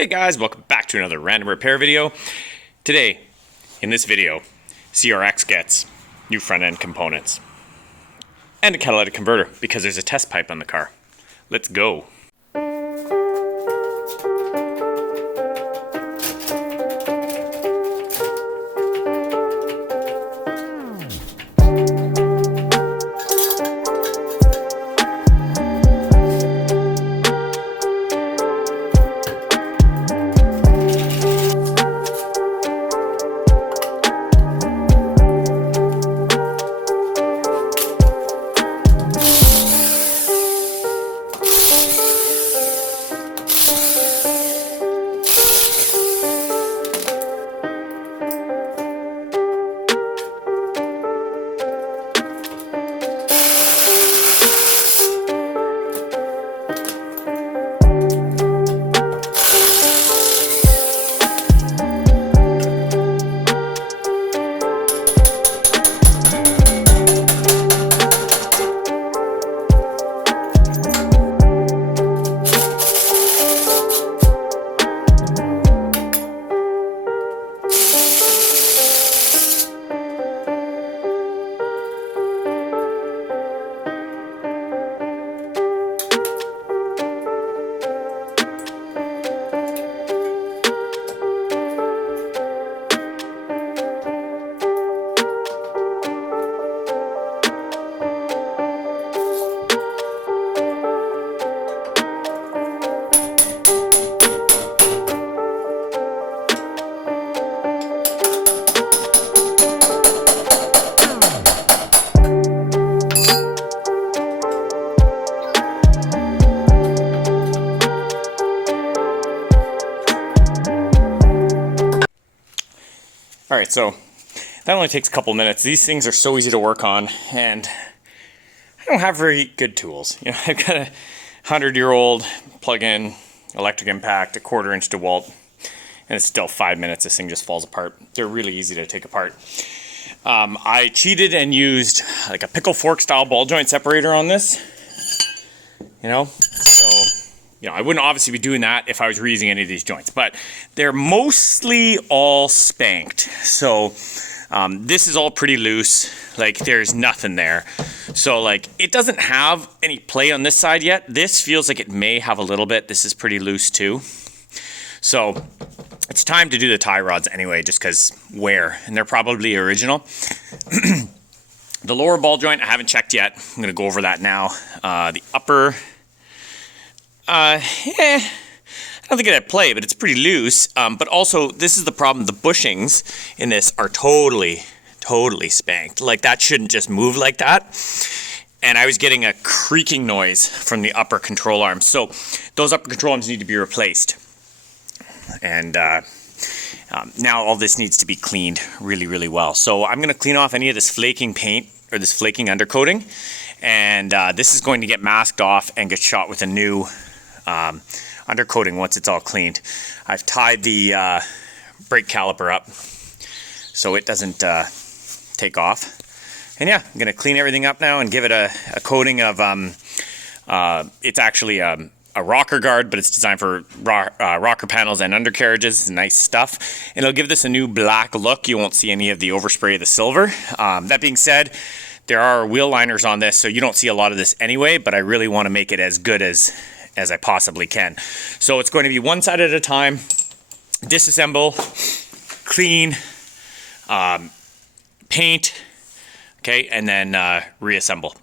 Hey guys, welcome back to another random repair video. Today, in this video, CRX gets new front end components and a catalytic converter because there's a test pipe on the car. Let's go. Alright, so that only takes a couple minutes. These things are so easy to work on, and I don't have very good tools. You know, I've got a 100-year-old plug-in electric impact, a 1/4-inch DeWalt, and it's still 5 minutes. This thing just falls apart. They're really easy to take apart. I cheated and used like a pickle fork style ball joint separator on this. I wouldn't obviously be doing that if I was reusing any of these joints, but they're mostly all spanked. So this is all pretty loose, like there's nothing there. So like it doesn't have any play on this side yet. This feels like it may have a little bit. This is pretty loose too. So it's time to do the tie rods anyway, just because wear, and they're probably original. The lower ball joint I haven't checked yet. I'm gonna go over that now. The upper, I don't think it had play, but it's pretty loose. But also, this is the problem. The bushings in this are totally spanked. Like, that shouldn't just move like that. And I was getting a creaking noise from the upper control arms. So those upper control arms need to be replaced. And now all this needs to be cleaned really well. So I'm going to clean off any of this flaking paint or this flaking undercoating. And this is going to get masked off and get shot with a new undercoating once it's all cleaned. I've tied the brake caliper up so it doesn't take off. And yeah, I'm gonna clean everything up now and give it a coating of it's actually a rocker guard, but it's designed for rocker panels and undercarriages. It's nice stuff, and it'll give this a new black look. You won't see any of the overspray of the silver. That being said, there are wheel liners on this, so you don't see a lot of this anyway, but I really want to make it as good as I possibly can. So it's going to be one side at a time, disassemble, clean, paint, okay, and then reassemble.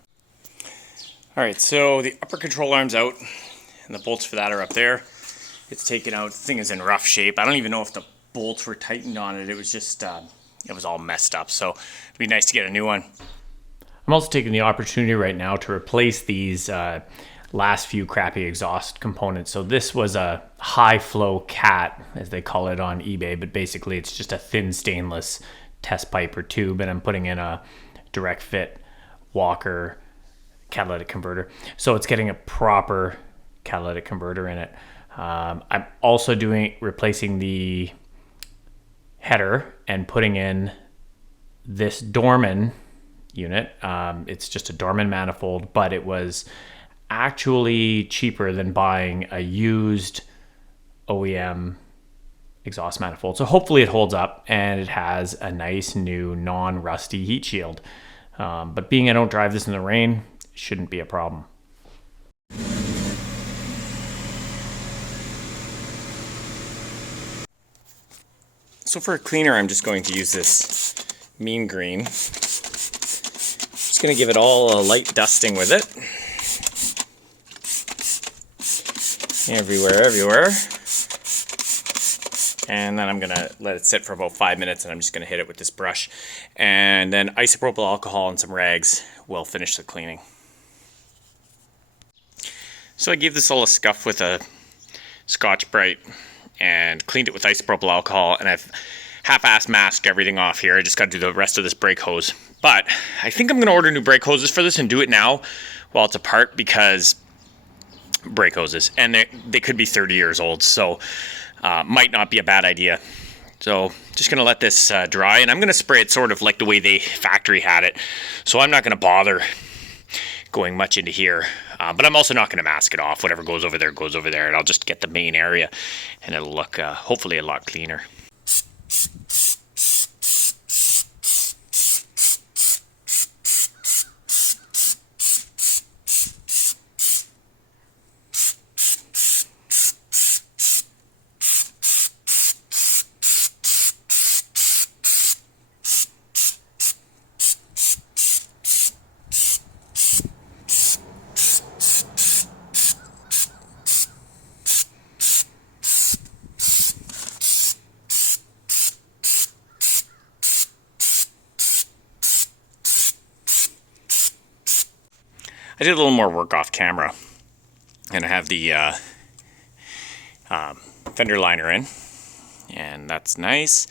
All right, so the upper control arm's out, and the bolts for that are up there. It's taken out. The thing is in rough shape. I don't even know if the bolts were tightened on it. It was just, it was all messed up, so it'd be nice to get a new one. I'm also taking the opportunity right now to replace these last few crappy exhaust components. So this was a high flow cat, as they call it on eBay, but basically it's just a thin stainless test pipe or tube, and I'm putting in a direct fit Walker catalytic converter. So it's getting a proper catalytic converter in it. I'm also replacing the header and putting in this Dorman unit. It's just a Dorman manifold, but it was actually cheaper than buying a used OEM exhaust manifold. So hopefully it holds up and it has a nice new non-rusty heat shield. But being I don't drive this in the rain, shouldn't be a problem. So for a cleaner, I'm just going to use this mean green. Just going to give it all a light dusting with it. Everywhere. And then I'm going to let it sit for about 5 minutes, and I'm just going to hit it with this brush. And then isopropyl alcohol and some rags will finish the cleaning. So I gave this all a scuff with a Scotch-Brite and cleaned it with isopropyl alcohol, and I've half-assed masked everything off here. I just got to do the rest of this brake hose. But I think I'm going to order new brake hoses for this and do it now while it's apart, because brake hoses, and they could be 30 years old, so might not be a bad idea. So just going to let this dry, and I'm going to spray it sort of like the way they factory had it. So I'm not going to bother going much into here, but I'm also not going to mask it off. Whatever goes over there goes over there, and I'll just get the main area, and it'll look hopefully a lot cleaner. I did a little more work off camera, and I have the Fender Liner in, and that's nice.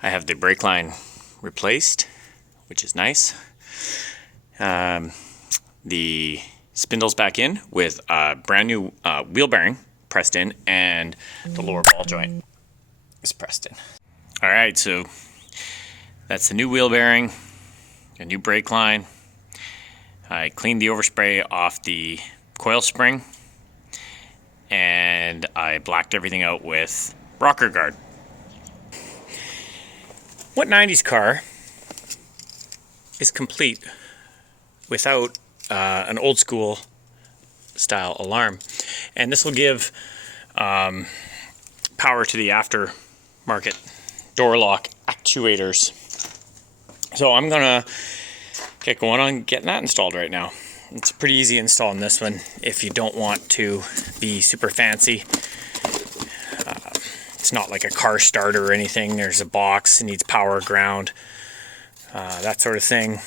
I have the brake line replaced, which is nice. The spindle's back in with a brand new wheel bearing pressed in, and the lower ball joint is pressed in. All right, so that's the new wheel bearing, a new brake line. I cleaned the overspray off the coil spring, and I blacked everything out with rocker guard. What 90s car is complete without an old school style alarm? And this will give power to the aftermarket door lock actuators. So I'm gonna get going on getting that installed right now. It's a pretty easy install in this one if you don't want to be super fancy. It's not like a car starter or anything. There's a box, it needs power, ground, that sort of thing.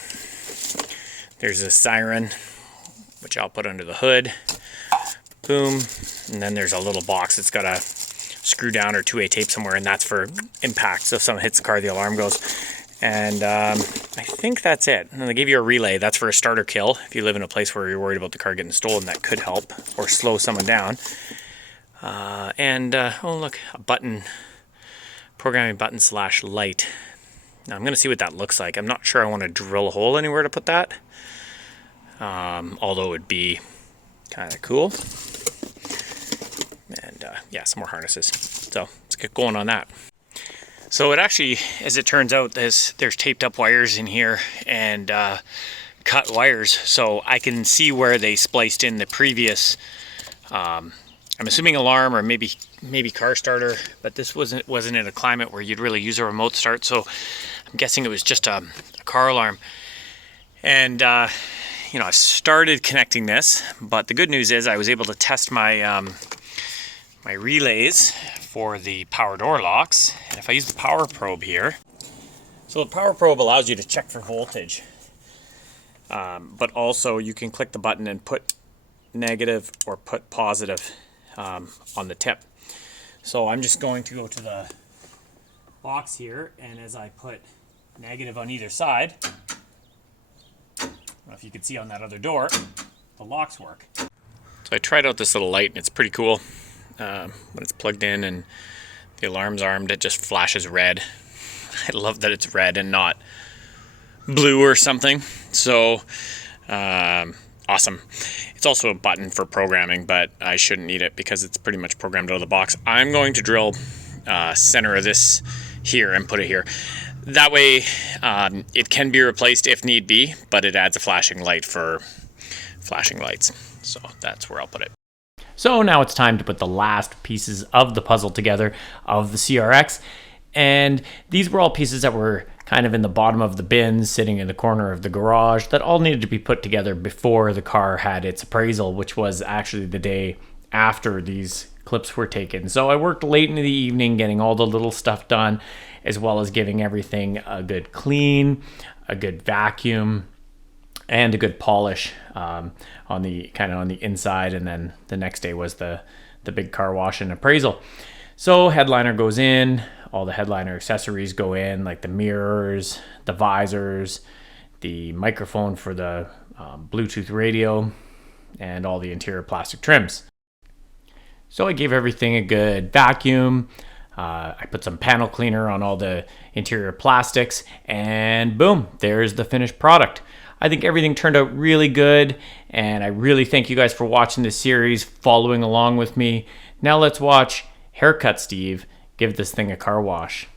There's a siren, which I'll put under the hood. Boom. And then there's a little box that's got a screw down or 2A tape somewhere, and that's for impact. So if someone hits the car, the alarm goes. And I think that's it. And they give you a relay. That's for a starter kill. If you live in a place where you're worried about the car getting stolen, that could help or slow someone down. Oh look, a button, programming button / light. Now I'm going to see what that looks like. I'm not sure I want to drill a hole anywhere to put that. Although it would be kind of cool. And yeah, some more harnesses. So let's get going on that. So it actually, as it turns out, there's taped up wires in here and cut wires, so I can see where they spliced in the previous, I'm assuming alarm or maybe car starter, but this wasn't in a climate where you'd really use a remote start, so I'm guessing it was just a car alarm. And you know, I started connecting this, but the good news is I was able to test my my relays for the power door locks. And if I use the power probe here, so the power probe allows you to check for voltage, but also you can click the button and put negative or put positive on the tip. So I'm just going to go to the box here, and as I put negative on either side, I don't know if you can see on that other door, the locks work. So I tried out this little light, and it's pretty cool. When it's plugged in and the alarm's armed, it just flashes red. I love that it's red and not blue or something. So I Awesome. It's also a button for programming, but I shouldn't need it because it's pretty much programmed out of the box. I'm going to drill center of this here and put it here. That way it can be replaced if need be, but it adds a flashing light for flashing lights. So that's where I'll put it. So now it's time to put the last pieces of the puzzle together of the CRX. And these were all pieces that were kind of in the bottom of the bins, sitting in the corner of the garage, that all needed to be put together before the car had its appraisal, which was actually the day after these clips were taken. So I worked late into the evening getting all the little stuff done, as well as giving everything a good clean, a good vacuum, and a good polish on the inside. And then the next day was the big car wash and appraisal. So headliner goes in, all the headliner accessories go in, like the mirrors, the visors, the microphone for the Bluetooth radio, and all the interior plastic trims. So I gave everything a good vacuum. I put some panel cleaner on all the interior plastics, and boom, there's the finished product. I think everything turned out really good, and I really thank you guys for watching this series, following along with me. Now let's watch Haircut Steve give this thing a car wash.